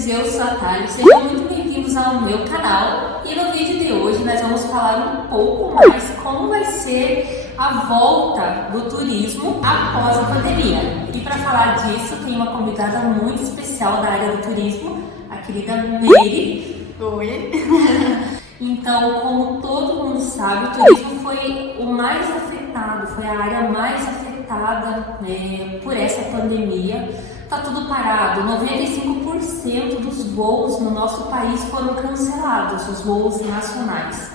viajantes, eu sou a Thalia, sejam muito bem-vindos ao meu canal e no vídeo de hoje nós vamos falar um pouco mais como vai ser a volta do turismo após a pandemia. E para falar disso, tem uma convidada muito especial da área do turismo, a querida Meire. Oi! Então, como todo mundo sabe, o turismo foi o mais afetado, foi a área mais afetada por essa pandemia. Tá tudo parado, 95% dos voos no nosso país foram cancelados, os voos nacionais.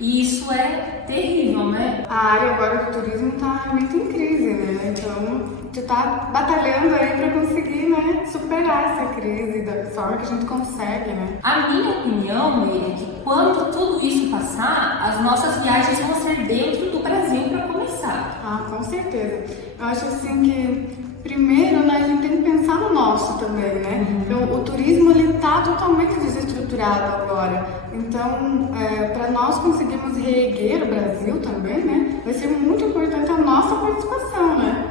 E isso é terrível, né? A área agora do turismo tá muito em crise, né? Então, tu tá batalhando aí pra conseguir, né, superar essa crise da forma que a gente consegue, né? A minha opinião é que quando tudo isso passar, as nossas viagens vão ser dentro do Brasil para começar. Ah, com certeza. Eu acho assim que primeiro, né, a gente tem que pensar no nosso também, né? Então, o turismo, ele tá totalmente desestruturado agora. Então, para nós conseguirmos reerguer o Brasil também, né, vai ser muito importante a nossa participação, né?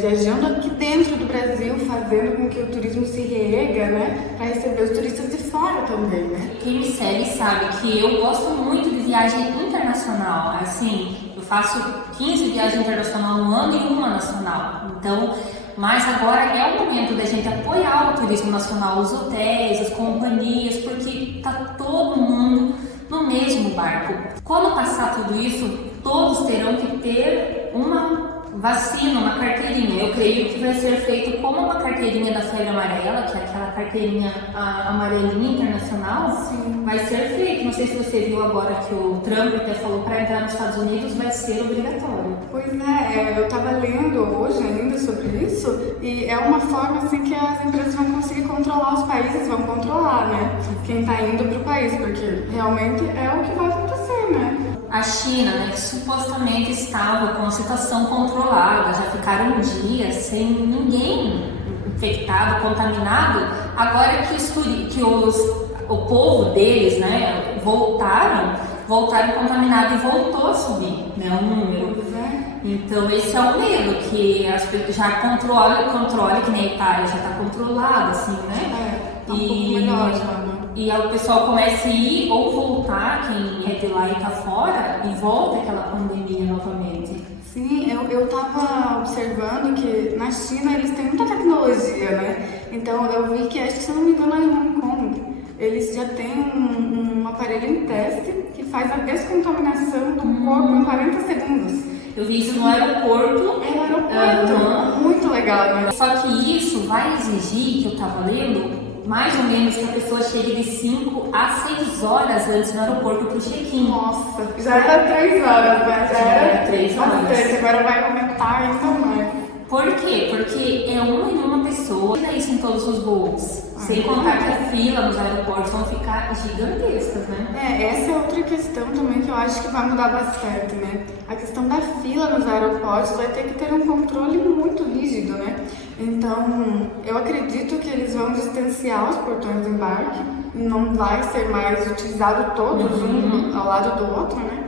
Viajando aqui dentro do Brasil, fazendo com que o turismo se reerga, né, para receber os turistas de fora também, né? Quem me segue sabe que eu gosto muito de viagem internacional. Assim, eu faço 15 viagens internacionais no ano e uma nacional. Então, mas agora é o momento da gente apoiar o turismo nacional, os hotéis, as companhias, porque tá todo mundo no mesmo barco. Quando passar tudo isso, todos terão que ter uma vacina, uma carteirinha. Eu creio que vai ser feito como uma carteirinha da febre amarela, que é aquela carteirinha amarelinha internacional. Sim. Vai ser feito. Não sei se você viu agora que o Trump até falou para entrar nos Estados Unidos vai ser obrigatório. Pois é, eu estava lendo hoje ainda sobre isso e é uma forma assim que as empresas vão conseguir controlar, os países vão controlar, né? Quem está indo para o país, porque realmente é o que vai acontecer, né? A China, né, que supostamente estava com a situação controlada, já ficaram dias sem ninguém infectado, contaminado, agora que o povo deles, né, voltaram contaminado e voltou a subir, né, o número. Então esse é o medo, que as pessoas já controle, que nem a Itália já está controlada, assim, né? Tá um pouco melhor já, né? E aí o pessoal começa a ir ou voltar, quem é de lá e tá fora, e volta aquela pandemia novamente. Sim, eu tava observando que na China eles têm muita tecnologia, né? Então eu vi que, acho que se eu não me engano, em Hong Kong, eles já têm um aparelho em teste que faz a descontaminação do corpo em 40 segundos. Eu vi isso no aeroporto. É um aeroporto, muito legal, né? Só que isso vai exigir, que eu tava lendo, mais ou menos que a pessoa chegue de 5 a 6 horas antes no aeroporto pro check-in. Nossa, já era 3 horas, né? Já era 3 horas. Bastante, agora vai aumentar ainda mais. Por quê? Porque é uma em uma pessoa, e isso em todos os voos. Sem contar que a fila nos aeroportos vão ficar gigantescas, né? Essa é outra questão também que eu acho que vai mudar bastante, né? A questão da fila nos aeroportos vai ter que ter um controle muito rígido, né? Então, eu acredito que eles vão distanciar os portões de embarque, não vai ser mais utilizado todos um ao lado do outro, né?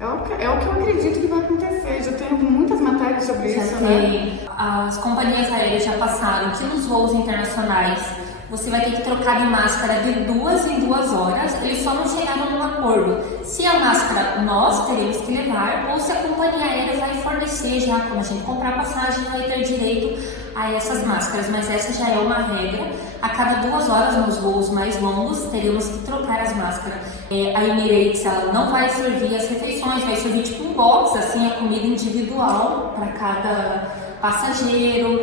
É o que eu acredito que vai acontecer. Já tenho muitas matérias sobre isso, né? As companhias aéreas já passaram que nos voos internacionais você vai ter que trocar de máscara de 2 em 2 horas. Eles só não chegaram num acordo se a máscara nós teremos que levar ou se a companhia aérea vai fornecer já, quando a gente comprar passagem, vai ter direito a essas máscaras. Mas essa já é uma regra. A cada 2 horas nos voos mais longos teremos que trocar as máscaras. A Emirates, ela não vai servir as refeições, vai servir tipo um box, assim, a comida individual para cada passageiro.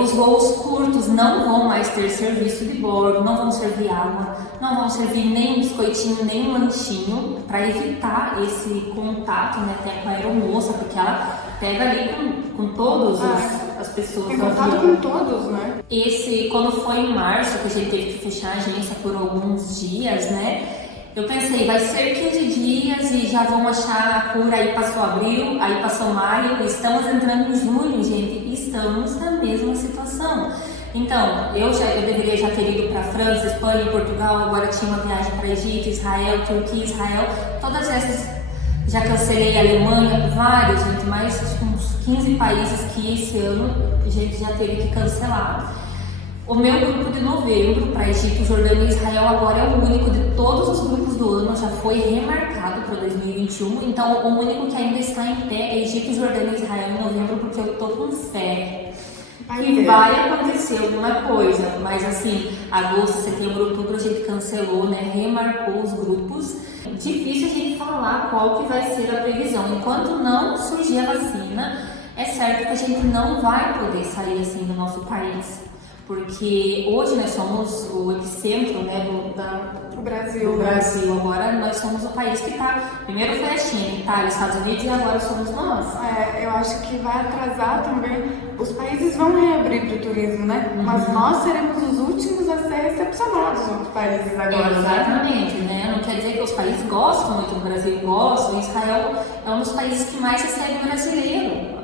Os voos curtos não vão mais ter serviço de bordo, não vão servir água, não vão servir nem um biscoitinho, nem um lanchinho, para evitar esse contato, né, até com a aeromoça, porque ela pega ali com todas as pessoas. Tem contato com todos, né? Quando foi em março, que a gente teve que fechar a agência por alguns dias, né? Eu pensei, vai ser 15 dias e já vão achar a cura. Aí passou abril, aí passou maio, estamos entrando em junho, gente, e estamos na mesma situação. Então, eu deveria já ter ido para França, Espanha, Portugal, agora tinha uma viagem para Egito, Israel, Turquia, Israel, todas essas já cancelei. A Alemanha, vários, gente, mais uns 15 países que esse ano a gente já teve que cancelar. O meu grupo de novembro para Egito, Jordânia e Israel agora é o único de todos os grupos do ano, já foi remarcado para 2021. Então, o único que ainda está em pé é Egito, Jordânia e Israel em novembro, porque eu tô com fé que vai acontecer alguma coisa. Mas assim, agosto, setembro, outubro a gente cancelou, né? Remarcou os grupos. Difícil a gente falar qual que vai ser a previsão. Enquanto não surgir a vacina, é certo que a gente não vai poder sair assim do nosso país. Porque hoje nós somos o epicentro, né, do Brasil. Agora nós somos o país que está. Primeiro foi a China, Itália, Estados Unidos e agora somos nós. Eu acho que vai atrasar também. Os países vão reabrir para o turismo, né? Mas nós seremos os últimos a ser recepcionados nos países agora. Exatamente, né? Não quer dizer que os países gostam muito do Brasil, gostam. Israel é um dos países que mais recebe brasileiro.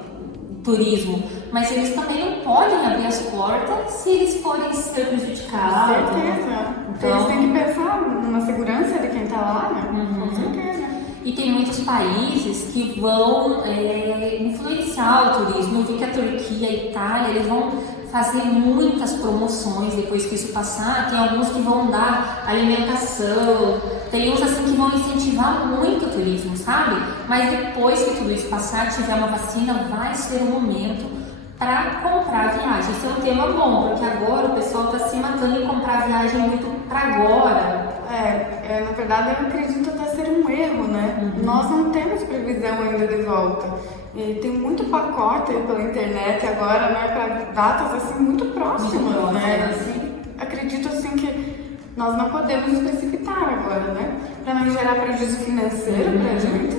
Turismo, mas eles também não podem abrir as portas se eles forem ser prejudicados. Com certeza. Então, eles têm que pensar na segurança de quem está lá, né? Com certeza. E tem muitos países que vão influenciar o turismo. Eu vi que a Turquia, a Itália, eles vão fazer muitas promoções depois que isso passar. Tem alguns que vão dar alimentação, tem uns assim que vão incentivar muito o turismo, sabe? Mas depois que tudo isso passar, tiver uma vacina, vai ser o momento para comprar viagem. Isso é um tema bom, porque agora o pessoal está se matando em comprar viagem muito para agora. Na verdade eu acredito até ser um erro, né? Nós não temos previsão ainda de volta. E tem muito pacote aí pela internet agora, né, para datas assim muito próximas, né? Assim, acredito assim que nós não podemos nos precipitar agora, né? Para não gerar prejuízo financeiro para a gente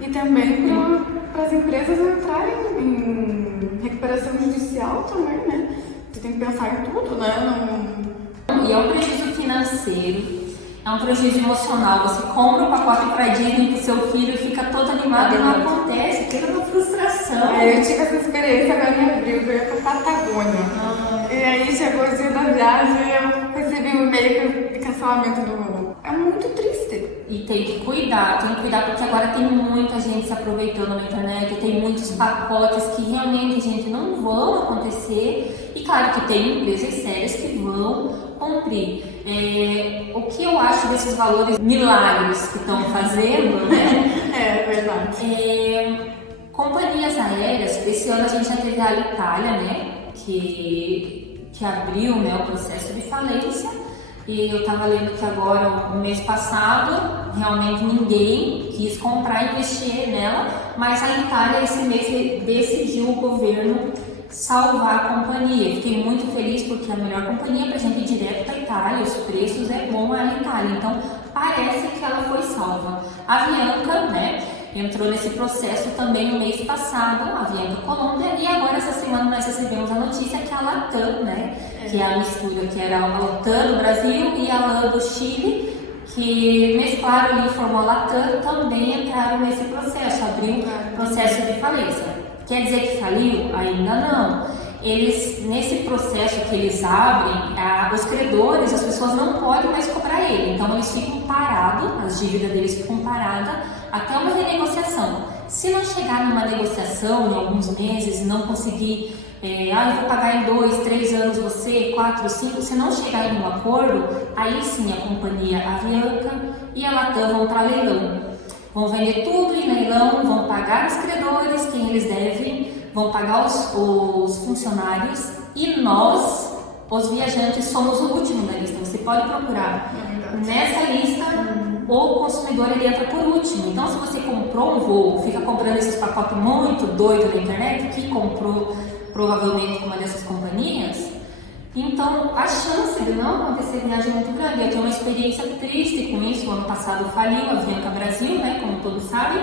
e também para as empresas entrarem em recuperação judicial também, né? Você tem que pensar em tudo, né? E é um prejuízo financeiro. É um prejuízo emocional. Você compra um pacote para Disney pro seu filho e fica todo animado e não acontece. Tem uma frustração. Eu tive essa experiência agora em abril, eu ia pra Patagônia. E aí chegou o dia da viagem e eu recebi um e-mail de cancelamento do voo. É muito triste. E tem que cuidar porque agora tem muita gente se aproveitando na internet, tem muitos pacotes que realmente, gente, não vão acontecer. E claro que tem empresas sérias que vão cumprir. O que eu acho desses valores milagres que estão fazendo, né? É verdade. Companhias aéreas, esse ano a gente já teve a Alitalia, né? Que abriu, né, o processo de falência. E eu estava lendo que agora, no mês passado, realmente ninguém quis comprar e investir nela, mas a Alitalia esse mês decidiu o governo salvar a companhia. Fiquei muito feliz porque é a melhor companhia para a gente ir direto para a Itália, os preços é bom a Itália, então parece que ela foi salva. A Avianca, né, entrou nesse processo também no mês passado, a Avianca Colômbia, e agora essa semana nós recebemos a notícia que a Latam, né, que é a mistura que era a Latam do Brasil e a LAN do Chile, que mesclaram ali e formou a Latam, também entraram nesse processo, abriu processo de falência. Quer dizer que faliu? Ainda não. Eles, nesse processo que eles abrem, os credores, as pessoas não podem mais cobrar ele. Então eles ficam parados, as dívidas deles ficam paradas até uma renegociação. Se não chegar numa negociação em alguns meses, não conseguir, eu vou pagar em 2, 3 anos você, 4, 5, se não chegar em um acordo, aí sim a companhia Avianca e a Latam vão para leilão. Vão vender tudo em leilão, vão pagar os credores, quem eles devem, vão pagar os funcionários e nós, os viajantes, somos o último da lista. Você pode procurar. Nessa lista, o consumidor ele entra por último. Então, se você comprou um voo, fica comprando esses pacotes muito doidos na internet, que comprou provavelmente uma dessas companhias, então a chance de não acontecer viagem é muito grande. Eu tenho uma experiência triste com isso. O ano passado faliu a Avianca Brasil, né, como todos sabem,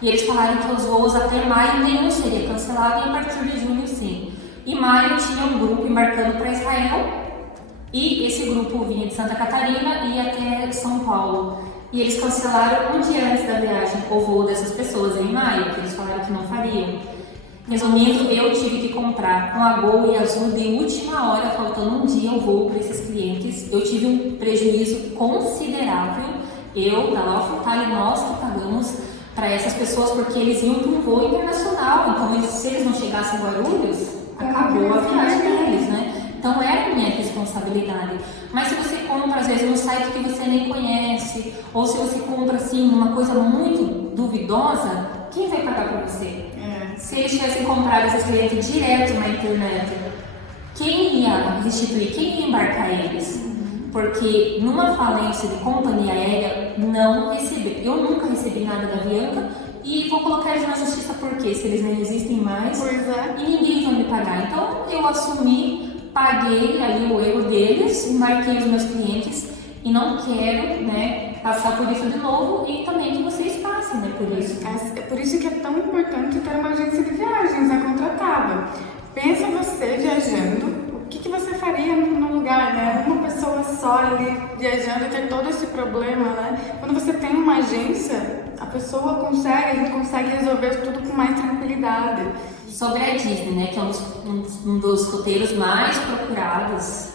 e eles falaram que os voos até maio nenhum seria cancelado e a partir de junho sim. Em maio tinha um grupo embarcando para Israel e esse grupo vinha de Santa Catarina e até São Paulo. E eles cancelaram um dia antes da viagem o voo dessas pessoas em maio, que eles falaram que não fariam. Resumindo, eu tive que comprar com a Gol e Azul de última hora, faltando um dia o voo para esses clientes. Eu tive um prejuízo considerável. Eu, da Laufenthal, nós que pagamos para essas pessoas, porque eles iam para um voo internacional. Então, se eles não chegassem em Guarulhos, acabou a viagem deles, né? Então era minha responsabilidade. Mas se você compra, às vezes, num site que você nem conhece, ou se você compra, assim, uma coisa muito duvidosa, quem vai pagar por você? Se eles tivessem comprado esses clientes direto na internet, quem ia restituir? Quem ia embarcar eles? Porque numa falência de companhia aérea, não recebi. Eu nunca recebi nada da Avianca e vou colocar eles na justiça porque se eles nem existem mais e ninguém vai me pagar. Então eu assumi, paguei ali o erro deles, embarquei os meus clientes e não quero, né, passar por isso de novo e também que vocês passem, né, por isso. É por isso que é tão importante ter uma agência de viagens, né, contratada. Pensa você viajando. O que você faria no lugar, né? Uma pessoa só ali viajando e ter todo esse problema, né? Quando você tem uma agência, a pessoa consegue resolver tudo com mais tranquilidade. Sobre a Disney, né? Que é um dos roteiros mais procurados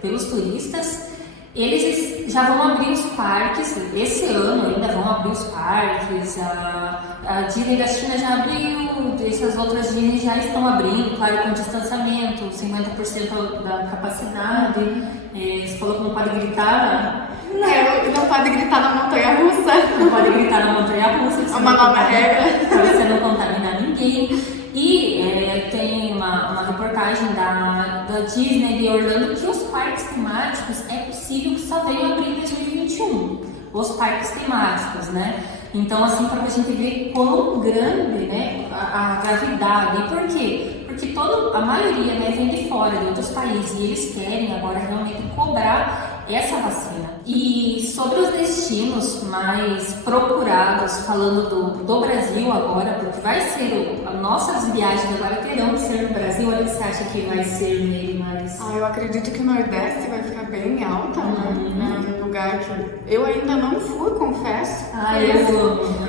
pelos turistas, eles já vão abrir os parques, esse ano ainda vão abrir os parques, a Disney da China já abriu, essas outras Disney já estão abrindo, claro, com distanciamento, 50% da capacidade. Você falou que não pode gritar, né? Não pode gritar na montanha-russa. Não pode gritar na montanha-russa. É uma nova regra. Para você não contaminar ninguém. E tem uma reportagem da Disney de Orlando que os parques temáticos é possível que só venham abrir em 2021. Os parques temáticos, né? Então, assim, para a gente ver quão grande, né, a gravidade. E por quê? Porque a maioria, né, vem de fora, de outros países, e eles querem agora realmente cobrar essa vacina. E sobre os destinos mais procurados, falando do Brasil agora, porque vai ser, nossas viagens agora terão que ser no Brasil, olha, você acha que vai ser nele mais? Eu acredito que o Nordeste vai ficar bem alta, né? É um lugar que eu ainda não fui, confesso.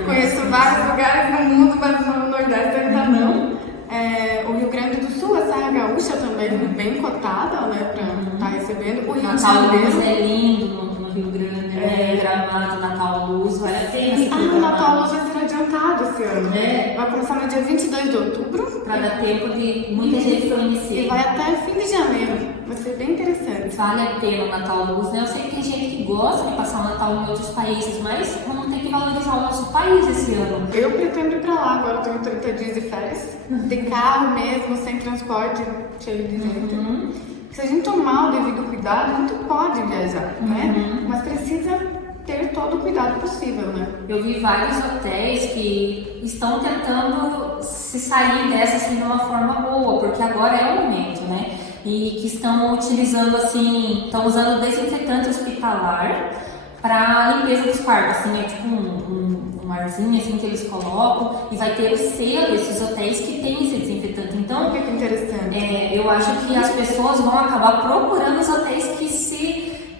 Conheço vários lugares no mundo, mas no Nordeste ainda não. O Rio Grande do Sul, a Serra Gaúcha também bem cotada, né, para estar recebendo. O Rio de Janeiro é lindo no Rio Grande, Gramado, Natal Luz, vale a pena. O Natal Luz vai ser adiantado esse ano. Vai começar no dia 22 de outubro. Para dar tempo de muita gente conhecer. E vai até fim de janeiro. Vai ser bem interessante. Vale a pena o Natal Luz, né? Eu sei que tem gente que gosta de passar o Natal em outros países, mas vamos ter que valorizar o nosso país esse ano. Eu pretendo ir pra lá agora, eu tenho 30 dias de férias. De carro mesmo, sem transporte, cheio de gente. Se a gente tomar o devido cuidado, a gente pode viajar, né? Mas precisa ter todo o cuidado possível, né? Eu vi vários hotéis que estão tentando se sair dessa assim, de uma forma boa, porque agora é o momento, né? E que estão utilizando assim, estão usando desinfetante hospitalar para limpeza dos quartos, assim, é tipo um arzinho assim que eles colocam e vai ter o selo, esses hotéis que tem esse desinfetante. Então, que interessante. Eu acho que as pessoas vão acabar procurando os hotéis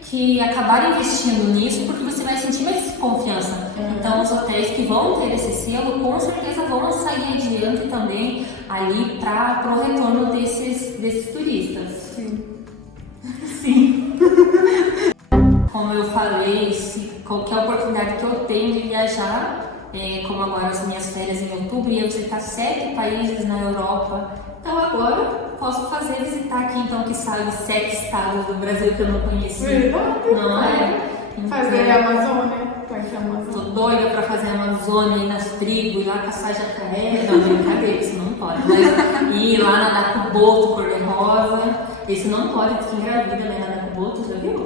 que acabarem investindo nisso, porque você vai sentir mais confiança. Então, os hotéis que vão ter esse selo, com certeza vão sair adiante também ali para o retorno desses turistas. Sim. Como eu falei, qualquer oportunidade que eu tenho de viajar, como agora as minhas férias em outubro, ia visitar 7 países na Europa. Então agora posso visitar aqui, então, que sabe, 7 estados do Brasil que eu não conheci. Verdade. Não é? Então, fazer a Amazônia. Tô doida pra fazer a Amazônia, ir nas tribos, ir lá caçar jacaré. Não, brincadeira, isso não pode. Mas ir lá nadar com o boto cor-de-rosa, isso não pode, porque engravida, né? Nadar com o boto, já viu?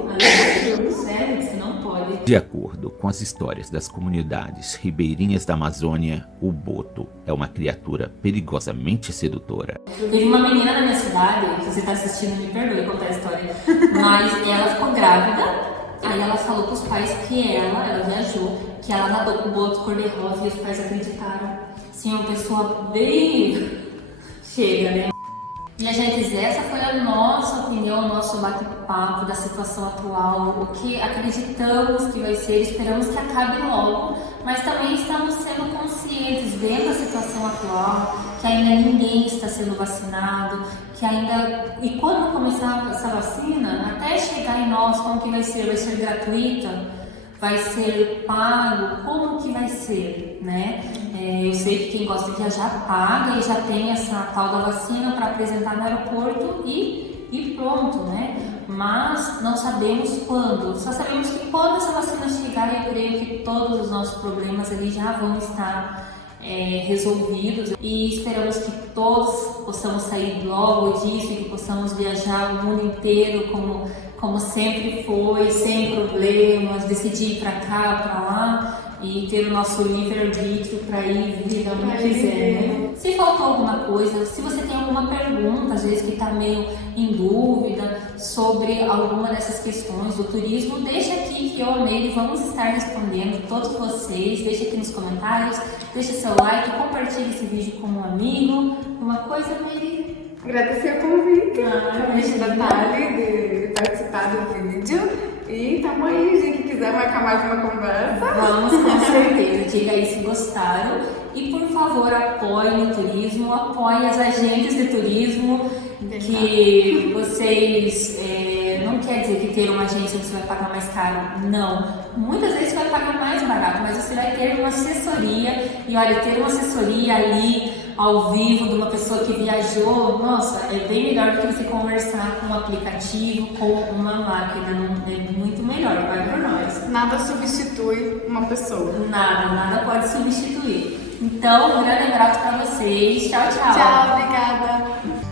Sério, isso não pode. De acordo com as histórias das comunidades ribeirinhas da Amazônia, o boto é uma criatura perigosamente sedutora. Teve uma menina na minha cidade, se você tá assistindo, me perdoe contar a história, mas ela ficou grávida. Aí ela falou pros pais que ela viajou, que ela nadou com o boto cor-de-rosa e os pais acreditaram. Sim, uma pessoa bem chega, né? Minha gente, essa foi a nossa opinião, o nosso bate-papo da situação atual, o que acreditamos que vai ser, esperamos que acabe logo, mas também estamos sendo conscientes, vendo a situação atual, que ainda ninguém está sendo vacinado, que ainda... E quando começar essa vacina, até chegar em nós, como que vai ser? Vai ser gratuita? Vai ser pago? Como que vai ser, né? Eu sei que quem gosta de viajar paga e já tem essa tal da vacina para apresentar no aeroporto e e pronto, né? Mas não sabemos quando. Só sabemos que quando essa vacina chegar, eu creio que todos os nossos problemas ali já vão estar resolvidos, e esperamos que todos possamos sair logo disso e que possamos viajar o mundo inteiro como sempre foi, sem problemas, decidir ir para cá, para lá e ter o nosso livre-arbítrio para ir vir onde quiser, né? Se faltou alguma coisa, se você tem alguma pergunta, às vezes que está meio em dúvida sobre alguma dessas questões do turismo, deixa aqui que eu, Ameire, vamos estar respondendo todos vocês. Deixa aqui nos comentários, deixa seu like, compartilhe esse vídeo com um amigo. Uma coisa, Ameire? Agradecer o convite, da Thali de participar do vídeo. E tamo aí, gente, que quiser marcar mais uma conversa. Vamos, com certeza. Diga aí se gostaram. E por favor, apoiem o turismo, apoiem as agentes de turismo, que vocês, não quer dizer que ter uma agência você vai pagar mais caro, não. Muitas vezes você vai pagar mais barato, mas você vai ter uma assessoria, e olha, ter uma assessoria ali, ao vivo, de uma pessoa que viajou, nossa, é bem melhor do que você conversar com um aplicativo, com uma máquina, é muito melhor, vai por nós. Nada substitui uma pessoa. Nada pode substituir. Então, um grande abraço para vocês. Tchau, tchau. Tchau, obrigada.